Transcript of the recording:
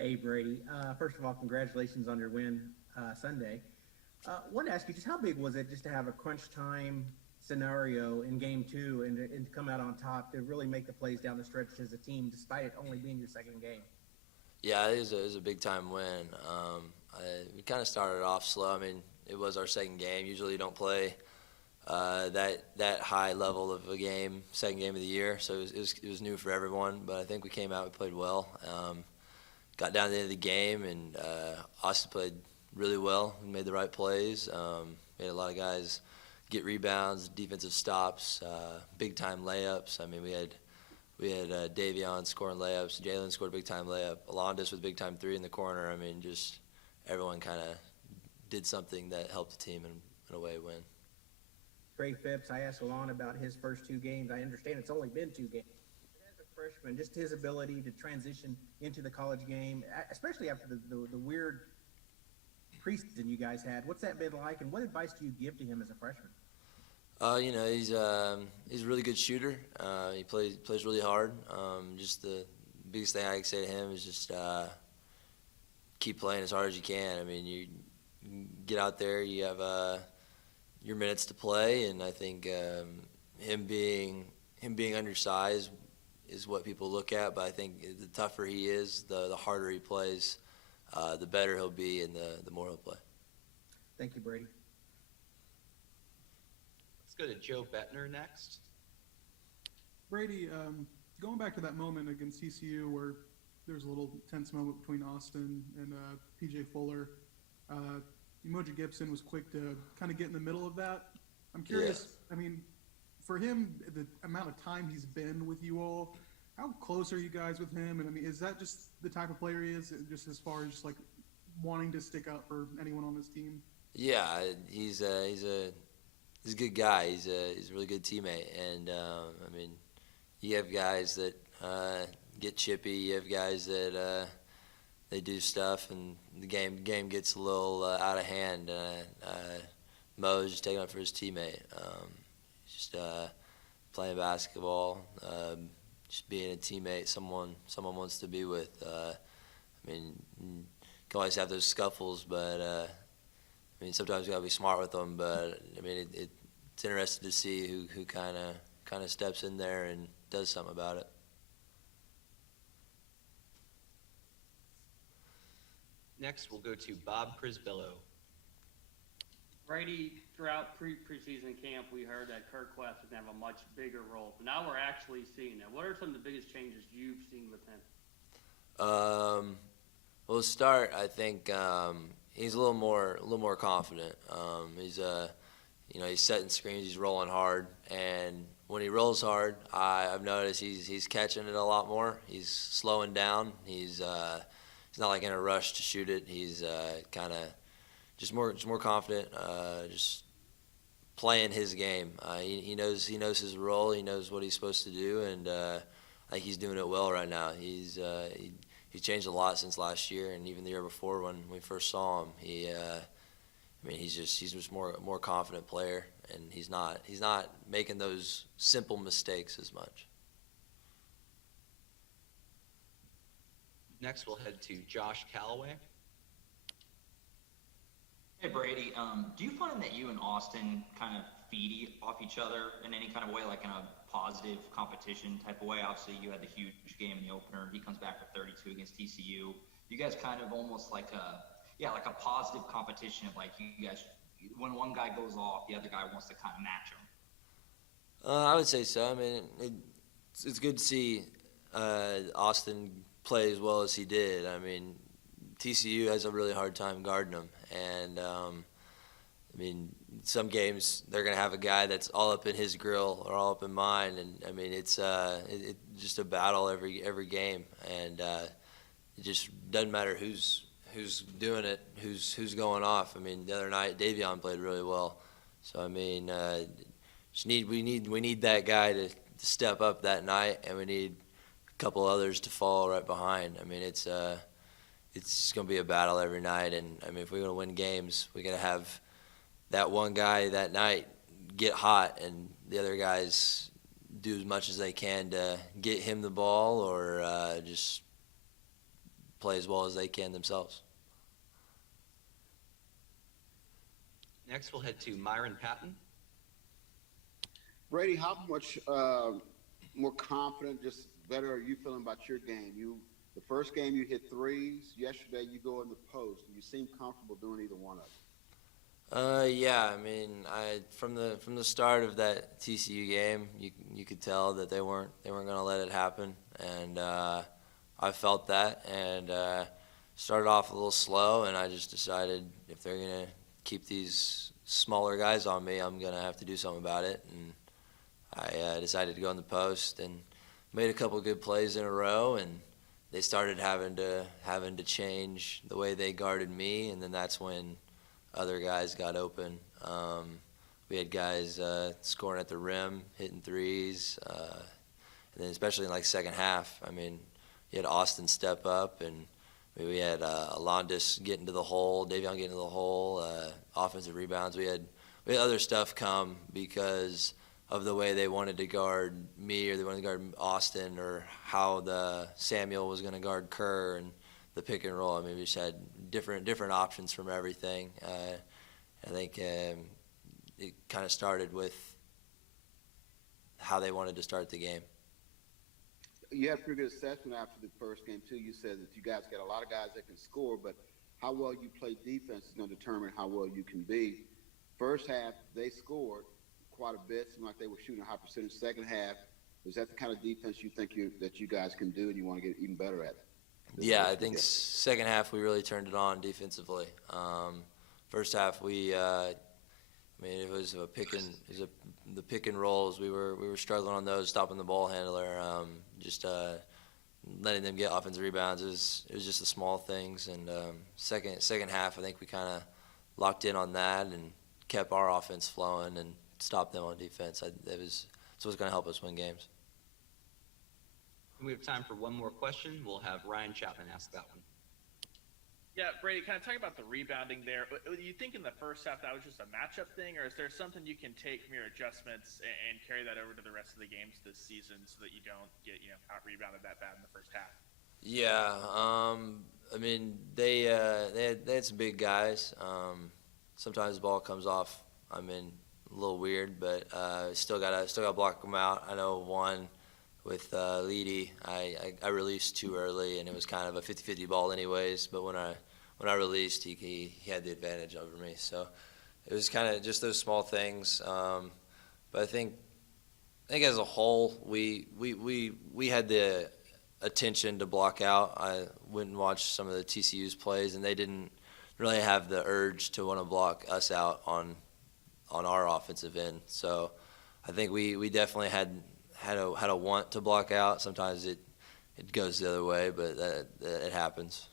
Hey, Brady. First of all, congratulations on your win Sunday. Want to ask you just how big was it just to have a crunch time scenario in game two and to come out on top to really make the plays down the stretch as a team, despite it only being your second game? Yeah, it was a big time win. We kind of started off slow. I mean, it was our second game. Usually, you don't play that high level of a game, second game of the year. So it was new for everyone. But I think we came out, we played well. Got down to the end of the game, and Austin played really well. We made the right plays. We had a lot of guys get rebounds, defensive stops, big time layups. I mean, we had Davion scoring layups. Jalen scored a big time layup. Alondas with a big time three in the corner. I mean, just everyone kind of did something that helped the team in a way win. Trey Phipps, I asked Alon about his first two games. I understand it's only been two games. But as a freshman, just his ability to transition into the college game, especially after the weird preseason you guys had, what's that been like, and what advice do you give to him as a freshman? He's a really good shooter. He plays really hard. Just the biggest thing I can say to him is just keep playing as hard as you can. I mean, you get out there, you have your minutes to play, and I think him being undersized is what people look at. But I think the tougher he is, the harder he plays, the better he'll be, and the more he'll play. Thank you, Brady. Let's go to Joe Bettner next. Brady, going back to that moment against TCU where there was a little tense moment between Austin and PJ Fuller, Emoji Gibson was quick to kind of get in the middle of that. I'm curious, I mean, for him, the amount of time he's been with you all, how close are you guys with him? And I mean, is that just the type of player he is, just as far as just like wanting to stick up for anyone on his team? Yeah, he's a good guy. He's a really good teammate, and I mean, you have guys that get chippy. You have guys that they do stuff, and the game gets a little out of hand. Mo's just taking up for his teammate. Just playing basketball, just being a teammate, someone wants to be with. I mean, you can always have those scuffles, but I mean, sometimes you gotta be smart with them. But I mean, it's interesting to see who kind of steps in there and does something about it. Next, we'll go to Bob Prisbillo. Brady, throughout preseason camp, we heard that Kirk West was going to have a much bigger role. But now we're actually seeing it. What are some of the biggest changes you've seen with him? Well, to start, I think he's a little more confident. He's setting screens, he's rolling hard, and when he rolls hard, I've noticed he's catching it a lot more. He's slowing down. He's not like in a rush to shoot it. He's kind of just more confident, just playing his game. He knows his role. He knows what he's supposed to do, and I think he's doing it well right now. He's changed a lot since last year, and even the year before when we first saw him. He's just more confident player, and he's not making those simple mistakes as much. Next, we'll head to Josh Calloway. Hey Brady, do you find that you and Austin kind of feed off each other in any kind of way, like in a positive competition type of way? Obviously, you had the huge game in the opener. He comes back with 32 against TCU. You guys kind of almost like a positive competition of like you guys, when one guy goes off, the other guy wants to kind of match him. I would say so. I mean, it's good to see Austin play as well as he did. I mean, TCU has a really hard time guarding him, and I mean, some games they're gonna have a guy that's all up in his grill or all up in mine, and I mean it's just a battle every game, and it just doesn't matter who's doing it, who's going off. I mean, the other night Davion played really well, so I mean, we need that guy to step up that night, and we need a couple others to follow right behind. I mean, it's just going to be a battle every night, and I mean, if we're going to win games, we got to have that one guy that night get hot, and the other guys do as much as they can to get him the ball or just play as well as they can themselves. Next, we'll head to Myron Patton. Brady, how much more confident, just better are you feeling about your game? The first game you hit threes. Yesterday you go in the post, and you seem comfortable doing either one of them. Yeah, I mean, from the start of that TCU game, you could tell that they weren't going to let it happen, and I felt that, and started off a little slow, and I just decided if they're going to keep these smaller guys on me, I'm going to have to do something about it, and I decided to go in the post and made a couple of good plays in a row, and they started having to change the way they guarded me, and then that's when other guys got open. We had guys scoring at the rim, hitting threes, and then especially in like second half. I mean, you had Austin step up, and we had Alondis get into the hole, Davion get into the hole, offensive rebounds. We had other stuff come because of the way they wanted to guard me, or they wanted to guard Austin, or how the Samuel was going to guard Kerr and the pick and roll. I mean, we just had different options from everything. I think it kind of started with how they wanted to start the game. You had a pretty good assessment after the first game too. You said that you guys got a lot of guys that can score, but how well you play defense is going to determine how well you can be. First half, they scored quite a bit. Seemed like they were shooting a high percentage. Second half, is that the kind of defense you think that you guys can do and you want to get even better at? Yeah, I think second half we really turned it on defensively. First half it was the pick and rolls. We were struggling on those, stopping the ball handler, just letting them get offensive rebounds. It was just the small things. And second half, I think we kind of locked in on that and kept our offense flowing and stopped them on defense. It's what's going to help us win games. We have time for one more question. We'll have Ryan Chapman ask that one. Yeah, Brady, kind of talking about the rebounding there. You think in the first half that was just a matchup thing, or is there something you can take from your adjustments and carry that over to the rest of the games this season so that you don't get out rebounded that bad in the first half? Yeah, I mean they had some big guys. Sometimes the ball comes off. I mean, a little weird, but still gotta block them out. I know one with Leedy, I released too early, and it was kind of a 50-50 ball anyways. But when I released, he had the advantage over me. So it was kind of just those small things. But I think as a whole, we had the attention to block out. I went and watched some of the TCU's plays, and they didn't really have the urge to want to block us out on our offensive end. So I think we definitely had a want to block out. Sometimes it goes the other way, but it happens.